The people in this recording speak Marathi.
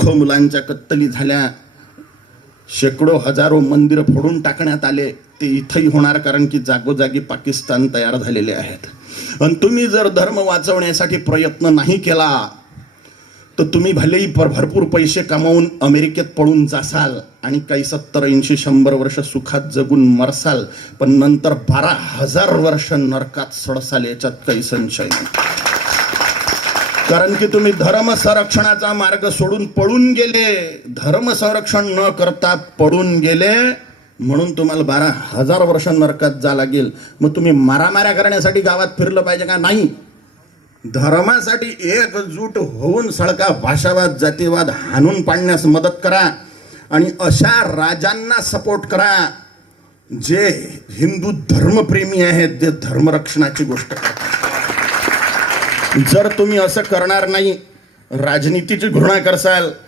लाखो मुलांच्या कत्तली झाल्या, शेकडो हजारो मंदिरं फोडून टाकण्यात आले. ते इथंही होणार, कारण की जागोजागी पाकिस्तान तयार झालेले आहेत. आणि तुम्ही जर धर्म वाचवण्यासाठी प्रयत्न नाही केला तर तुम्ही भलेही भरपूर पैसे कमावून अमेरिकेत पळून जासाल आणि काही 70-80-100 वर्ष सुखात जगून मरसाल, पण नंतर 12,000 वर्ष नरकात सडसाल, याच्यात काही संशय नाही. कारण की तुम्ही धर्म संरक्षणाचा मार्ग सोडून पळून गेले, धर्म संरक्षण न करता पळून गेले, म्हणून तुम्हाला 12,000 वर्ष नरकात जा लागेल. मग तुम्ही मारामाऱ्या करण्यासाठी गावात फिरलं पाहिजे का? नाही. धर्मासाठी एकजूट होऊन सळका भाषावाद जातीवाद हाणून पाडण्यास मदत करा आणि अशा राजांना सपोर्ट करा जे हिंदू धर्मप्रेमी आहेत, जे धर्मरक्षणाची गोष्ट करतात. जर तुम्ही असं करणार नाही, राजनीतीची घृणा करसाल,